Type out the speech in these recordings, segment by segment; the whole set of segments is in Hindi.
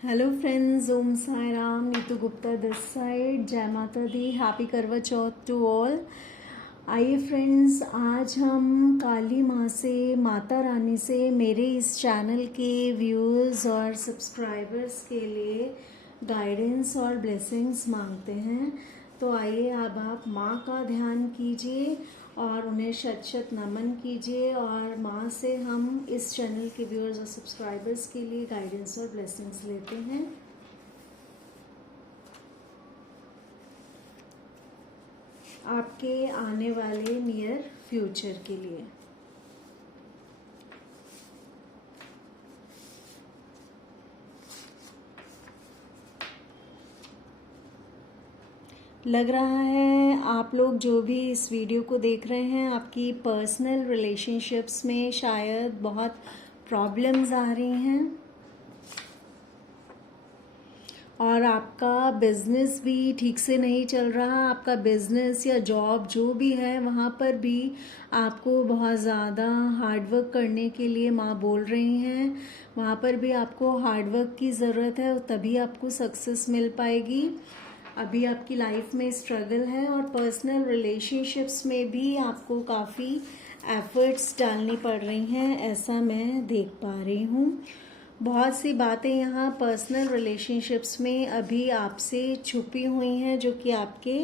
Hello friends, Om Sai Ram. Neetu Gupta this side. जय माता दी। Happy Karva Chauth to all. आइए फ्रेंड्स, आज हम काली माँ से, माता रानी से मेरे इस चैनल के व्यूअर्स और सब्सक्राइबर्स के लिए गाइडेंस और ब्लेसिंग्स मांगते हैं। तो आइए अब आप माँ का ध्यान कीजिए और उन्हें शत शत नमन कीजिए, और माँ से हम इस चैनल के व्यूअर्स और सब्सक्राइबर्स के लिए गाइडेंस और ब्लेसिंग्स लेते हैं। आपके आने वाले नियर फ्यूचर के लिए। लग रहा है आप लोग जो भी इस वीडियो को देख रहे हैं, आपकी पर्सनल रिलेशनशिप्स में शायद बहुत प्रॉब्लम्स आ रही हैं, और आपका बिजनेस भी ठीक से नहीं चल रहा। आपका बिजनेस या जॉब जो भी है, वहाँ पर भी आपको बहुत ज़्यादा हार्डवर्क करने के लिए माँ बोल रही हैं। वहाँ पर भी आपको हार्डवर्क की ज़रूरत है, तभी आपको सक्सेस मिल पाएगी। अभी आपकी लाइफ में स्ट्रगल है, और पर्सनल रिलेशनशिप्स में भी आपको काफ़ी एफर्ट्स डालनी पड़ रही हैं, ऐसा मैं देख पा रही हूँ। बहुत सी बातें यहाँ पर्सनल रिलेशनशिप्स में अभी आपसे छुपी हुई हैं, जो कि आपके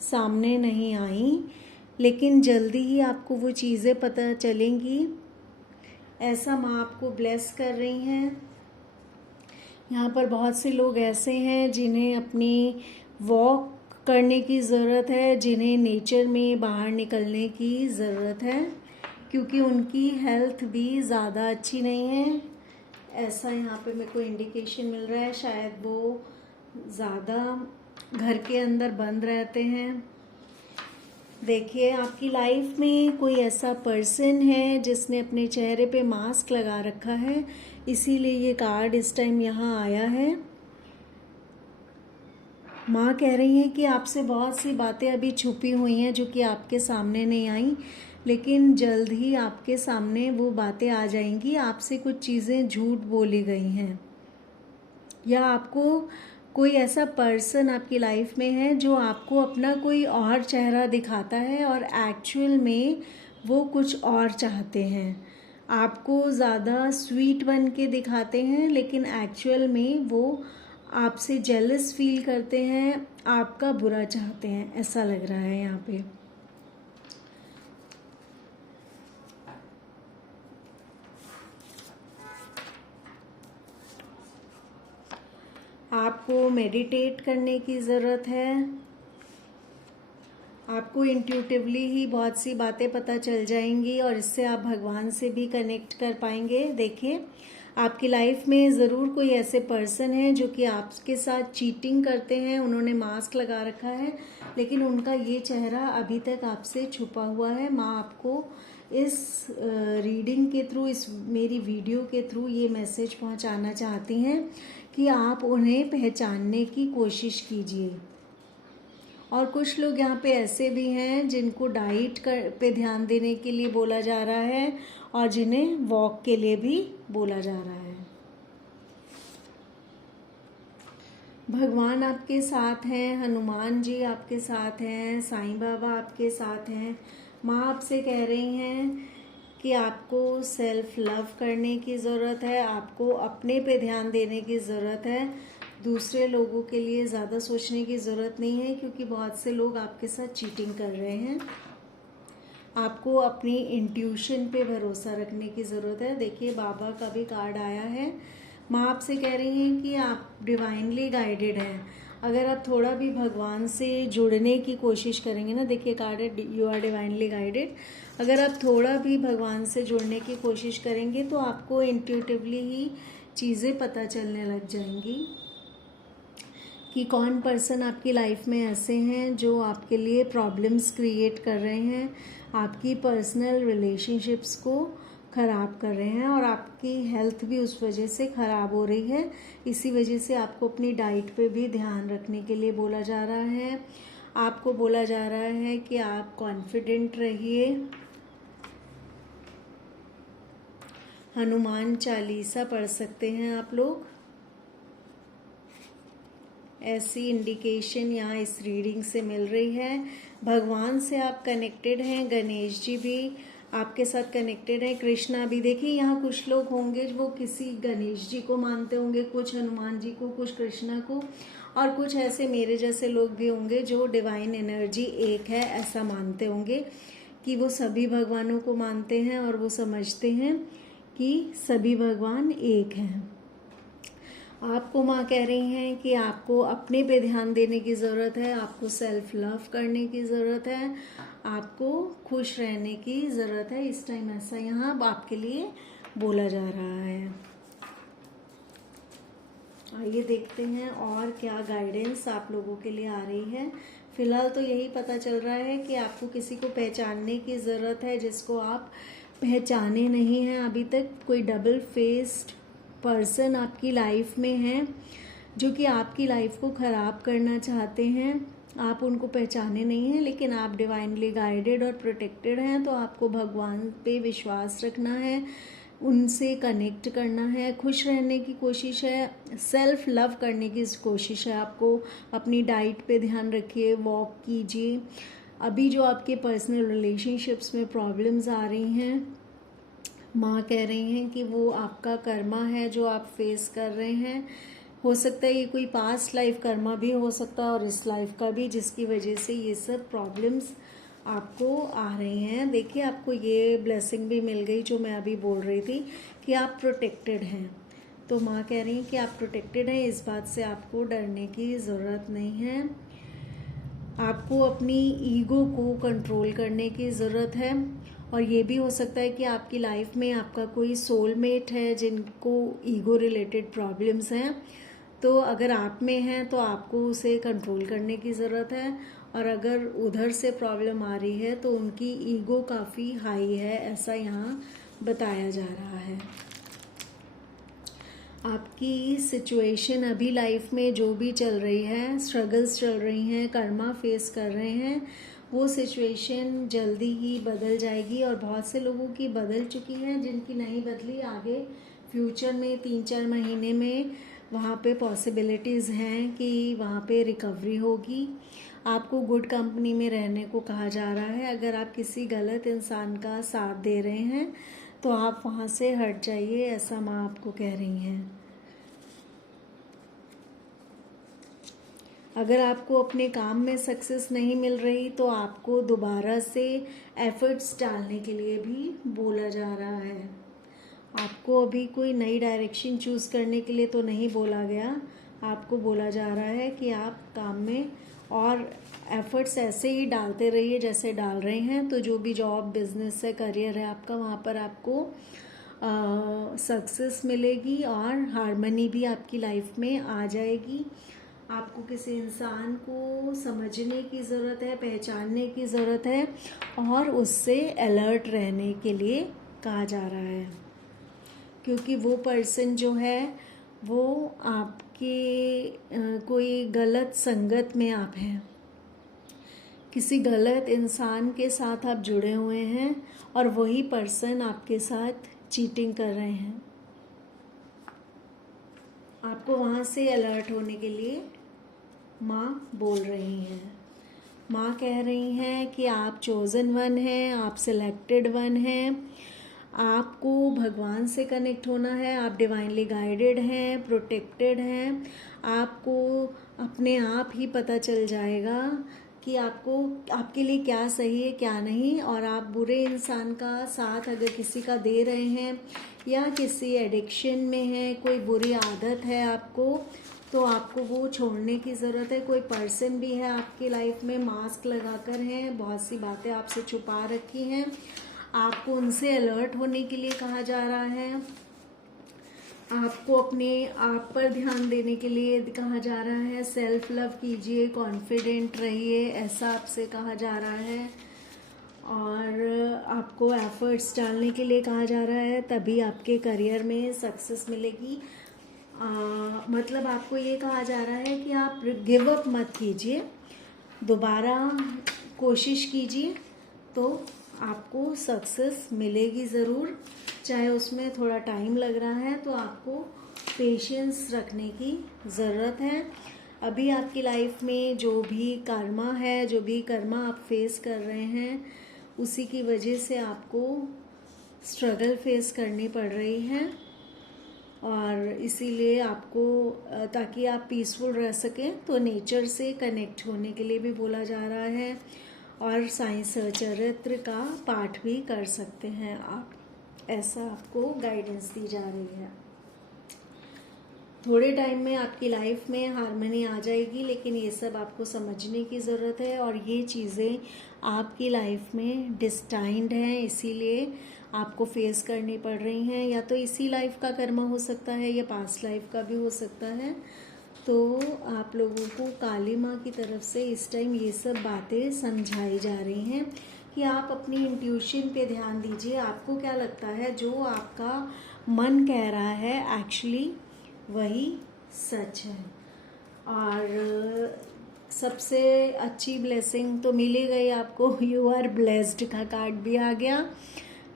सामने नहीं आई, लेकिन जल्दी ही आपको वो चीज़ें पता चलेंगी। ऐसा माँ आपको ब्लेस कर रही हैं। यहाँ पर बहुत से लोग ऐसे हैं जिन्हें अपनी वॉक करने की ज़रूरत है, जिन्हें नेचर में बाहर निकलने की ज़रूरत है, क्योंकि उनकी हेल्थ भी ज़्यादा अच्छी नहीं है। ऐसा यहाँ पे मेरे को इंडिकेशन मिल रहा है। शायद वो ज़्यादा घर के अंदर बंद रहते हैं। देखिए, आपकी लाइफ में कोई ऐसा पर्सन है जिसने अपने चेहरे पे मास्क लगा रखा है, इसीलिए ये कार्ड इस टाइम यहाँ आया है। माँ कह रही हैं कि आपसे बहुत सी बातें अभी छुपी हुई हैं, जो कि आपके सामने नहीं आई, लेकिन जल्द ही आपके सामने वो बातें आ जाएंगी। आपसे कुछ चीज़ें झूठ बोली गई हैं, या आपको कोई ऐसा पर्सन आपकी लाइफ में है जो आपको अपना कोई और चेहरा दिखाता है, और एक्चुअल में वो कुछ और चाहते हैं। आपको ज़्यादा स्वीट बन के दिखाते हैं, लेकिन एक्चुअल में वो आपसे जेलस फील करते हैं, आपका बुरा चाहते हैं, ऐसा लग रहा है यहाँ पे। आपको मेडिटेट करने की ज़रूरत है। आपको इंट्यूटिवली ही बहुत सी बातें पता चल जाएंगी, और इससे आप भगवान से भी कनेक्ट कर पाएंगे। देखिए, आपकी लाइफ में ज़रूर कोई ऐसे पर्सन है जो कि आपके साथ चीटिंग करते हैं। उन्होंने मास्क लगा रखा है, लेकिन उनका ये चेहरा अभी तक आपसे छुपा हुआ है। माँ आपको इस रीडिंग के थ्रू, इस मेरी वीडियो के थ्रू ये मैसेज पहुंचाना चाहती हैं कि आप उन्हें पहचानने की कोशिश कीजिए। और कुछ लोग यहाँ पे ऐसे भी हैं जिनको डाइट पे ध्यान देने के लिए बोला जा रहा है, और जिन्हें वॉक के लिए भी बोला जा रहा है। भगवान आपके साथ हैं, हनुमान जी आपके साथ हैं, साईं बाबा आपके साथ हैं। माँ आपसे कह रही हैं कि आपको सेल्फ लव करने की ज़रूरत है, आपको अपने पे ध्यान देने की ज़रूरत है। दूसरे लोगों के लिए ज़्यादा सोचने की ज़रूरत नहीं है, क्योंकि बहुत से लोग आपके साथ चीटिंग कर रहे हैं। आपको अपनी इंट्यूशन पे भरोसा रखने की ज़रूरत है। देखिए, बाबा का भी कार्ड आया है। माँ आपसे कह रही हैं कि आप डिवाइनली गाइडेड हैं। अगर आप थोड़ा भी भगवान से जुड़ने की कोशिश करेंगे ना, देखिए कार्ड है, यू आर डिवाइनली गाइडेड। अगर आप थोड़ा भी भगवान से जुड़ने की कोशिश करेंगे तो आपको इंट्यूटिवली ही चीज़ें पता चलने लग जाएंगी कि कौन पर्सन आपकी लाइफ में ऐसे हैं जो आपके लिए प्रॉब्लम्स क्रिएट कर रहे हैं, आपकी पर्सनल रिलेशनशिप्स को ख़राब कर रहे हैं, और आपकी हेल्थ भी उस वजह से ख़राब हो रही है। इसी वजह से आपको अपनी डाइट पे भी ध्यान रखने के लिए बोला जा रहा है। आपको बोला जा रहा है कि आप कॉन्फिडेंट रहिए। हनुमान चालीसा पढ़ सकते हैं आप लोग। ऐसी इंडिकेशन यहाँ इस रीडिंग से मिल रही है। भगवान से आप कनेक्टेड हैं, गणेश जी भी आपके साथ कनेक्टेड है, कृष्णा भी। देखिए यहाँ कुछ लोग होंगे वो किसी गणेश जी को मानते होंगे, कुछ हनुमान जी को, कुछ कृष्णा को, और कुछ ऐसे मेरे जैसे लोग भी होंगे जो डिवाइन एनर्जी एक है ऐसा मानते होंगे, कि वो सभी भगवानों को मानते हैं और वो समझते हैं कि सभी भगवान एक हैं। आपको माँ कह रही हैं कि आपको अपने पे ध्यान देने की ज़रूरत है, आपको सेल्फ लव करने की ज़रूरत है, आपको खुश रहने की ज़रूरत है। इस टाइम ऐसा यहाँ आपके लिए बोला जा रहा है। आइए देखते हैं और क्या गाइडेंस आप लोगों के लिए आ रही है। फिलहाल तो यही पता चल रहा है कि आपको किसी को पहचानने की ज़रूरत है जिसको आप पहचाने नहीं हैं अभी तक। कोई डबल फेस्ड पर्सन आपकी लाइफ में है जो कि आपकी लाइफ को ख़राब करना चाहते हैं। आप उनको पहचाने नहीं हैं, लेकिन आप डिवाइनली गाइडेड और प्रोटेक्टेड हैं। तो आपको भगवान पे विश्वास रखना है, उनसे कनेक्ट करना है, खुश रहने की कोशिश है, सेल्फ लव करने की कोशिश है। आपको अपनी डाइट पे ध्यान रखिए, वॉक कीजिए। अभी जो आपके पर्सनल रिलेशनशिप्स में प्रॉब्लम्स आ रही हैं, माँ कह रही हैं कि वो आपका कर्मा है जो आप फेस कर रहे हैं। हो सकता है ये कोई पास्ट लाइफ कर्मा भी हो सकता है और इस लाइफ का भी, जिसकी वजह से ये सब प्रॉब्लम्स आपको आ रही हैं। देखिए आपको ये ब्लेसिंग भी मिल गई जो मैं अभी बोल रही थी कि आप प्रोटेक्टेड हैं। तो माँ कह रही हैं कि आप प्रोटेक्टेड हैं, इस बात से आपको डरने की ज़रूरत नहीं है। आपको अपनी ईगो को कंट्रोल करने की ज़रूरत है। और ये भी हो सकता है कि आपकी लाइफ में आपका कोई सोलमेट है जिनको ईगो रिलेटेड प्रॉब्लम्स हैं। तो अगर आप में हैं तो आपको उसे कंट्रोल करने की ज़रूरत है, और अगर उधर से प्रॉब्लम आ रही है तो उनकी ईगो काफ़ी हाई है, ऐसा यहाँ बताया जा रहा है। आपकी सिचुएशन अभी लाइफ में जो भी चल रही है, स्ट्रगल्स चल रही हैं, कर्मा फेस कर रहे हैं, वो सिचुएशन जल्दी ही बदल जाएगी। और बहुत से लोगों की बदल चुकी है, जिनकी नहीं बदली, आगे फ्यूचर में 3-4 महीने में वहाँ पे पॉसिबिलिटीज़ हैं कि वहाँ पे रिकवरी होगी। आपको गुड कंपनी में रहने को कहा जा रहा है। अगर आप किसी गलत इंसान का साथ दे रहे हैं तो आप वहाँ से हट जाइए, ऐसा माँ आपको कह रही हैं। अगर आपको अपने काम में सक्सेस नहीं मिल रही तो आपको दोबारा से एफर्ट्स डालने के लिए भी बोला जा रहा है। आपको अभी कोई नई डायरेक्शन चूज़ करने के लिए तो नहीं बोला गया, आपको बोला जा रहा है कि आप काम में और एफर्ट्स ऐसे ही डालते रहिए जैसे डाल रहे हैं। तो जो भी जॉब, बिजनेस है, करियर है आपका, वहाँ पर आपको सक्सेस मिलेगी और हार्मनी भी आपकी लाइफ में आ जाएगी। आपको किसी इंसान को समझने की ज़रूरत है, पहचानने की ज़रूरत है, और उससे अलर्ट रहने के लिए कहा जा रहा है, क्योंकि वो पर्सन जो है वो आपके कोई गलत संगत में आप हैं, किसी गलत इंसान के साथ आप जुड़े हुए हैं और वही पर्सन आपके साथ चीटिंग कर रहे हैं। आपको वहाँ से अलर्ट होने के लिए माँ बोल रही हैं। माँ कह रही हैं कि आप चोज़न वन हैं, आप सिलेक्टेड वन हैं, आपको भगवान से कनेक्ट होना है, आप डिवाइनली गाइडेड हैं, प्रोटेक्टेड हैं। आपको अपने आप ही पता चल जाएगा कि आपको, आपके लिए क्या सही है क्या नहीं। और आप बुरे इंसान का साथ अगर किसी का दे रहे हैं या किसी एडिक्शन में है, कोई बुरी आदत है आपको, तो आपको वो छोड़ने की ज़रूरत है। कोई पर्सन भी है आपकी लाइफ में मास्क लगाकर हैं, बहुत सी बातें आपसे छुपा रखी हैं, आपको उनसे अलर्ट होने के लिए कहा जा रहा है। आपको अपने आप पर ध्यान देने के लिए कहा जा रहा है। सेल्फ लव कीजिए, कॉन्फिडेंट रहिए, ऐसा आपसे कहा जा रहा है। और आपको एफर्ट्स डालने के लिए कहा जा रहा है, तभी आपके करियर में सक्सेस मिलेगी। मतलब आपको ये कहा जा रहा है कि आप गिव अप मत कीजिए, दोबारा कोशिश कीजिए, तो आपको सक्सेस मिलेगी ज़रूर। चाहे उसमें थोड़ा टाइम लग रहा है, तो आपको पेशेंस रखने की ज़रूरत है। अभी आपकी लाइफ में जो भी कर्मा है, जो भी कर्मा आप फेस कर रहे हैं, उसी की वजह से आपको स्ट्रगल फेस करनी पड़ रही है। और इसीलिए आपको ताकि आप पीसफुल रह सकें तो नेचर से कनेक्ट होने के लिए भी बोला जा रहा है। और साइंस चरित्र का पाठ भी कर सकते हैं आप, ऐसा आपको गाइडेंस दी जा रही है। थोड़े टाइम में आपकी लाइफ में हार्मनी आ जाएगी, लेकिन ये सब आपको समझने की ज़रूरत है। और ये चीज़ें आपकी लाइफ में डिस्टाइंड हैं, इसीलिए आपको फेस करनी पड़ रही हैं। या तो इसी लाइफ का कर्म हो सकता है या पास्ट लाइफ का भी हो सकता है। तो आप लोगों को काली माँ की तरफ से इस टाइम ये सब बातें समझाई जा रही हैं कि आप अपनी इंट्यूशन पे ध्यान दीजिए। आपको क्या लगता है, जो आपका मन कह रहा है एक्चुअली वही सच है। और सबसे अच्छी ब्लेसिंग तो मिली गई आपको। यू आर ब्लेस्ड का कार्ड भी आ गया,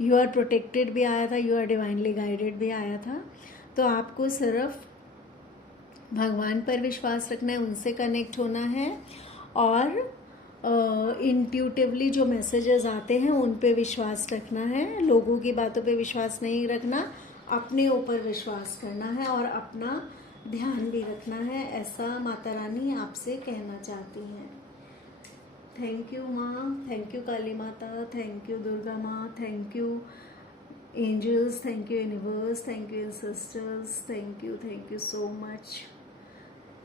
यू आर प्रोटेक्टेड भी आया था, यू आर डिवाइनली गाइडेड भी आया था। तो आपको सिर्फ भगवान पर विश्वास रखना है, उनसे कनेक्ट होना है। और इंट्यूटिवली जो मैसेजेस आते हैं उन पे विश्वास रखना है। लोगों की बातों पे विश्वास नहीं रखना, अपने ऊपर विश्वास करना है और अपना ध्यान भी रखना है। ऐसा माता रानी आपसे कहना चाहती हैं। थैंक यू माँ, थैंक यू काली माता, थैंक यू दुर्गा माँ, thank you angels, thank you universe, thank you sisters, thank you so much.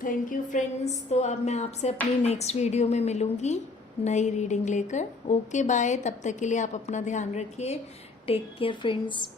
Thank you friends. तो अब मैं आपसे अपनी नेक्स्ट वीडियो में मिलूँगी नई रीडिंग लेकर। ओके बाय, तब तक के लिए आप अपना ध्यान रखिए। Take care friends.